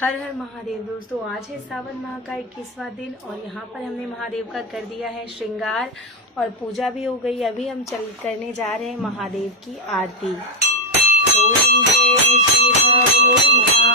हर हर महादेव। दोस्तों आज है सावन माह का 21वां दिन और यहाँ पर हमने महादेव का कर दिया है श्रृंगार और पूजा भी हो गई। अभी हम चल करने जा रहे हैं महादेव की आरती। ओम जय शिव ओम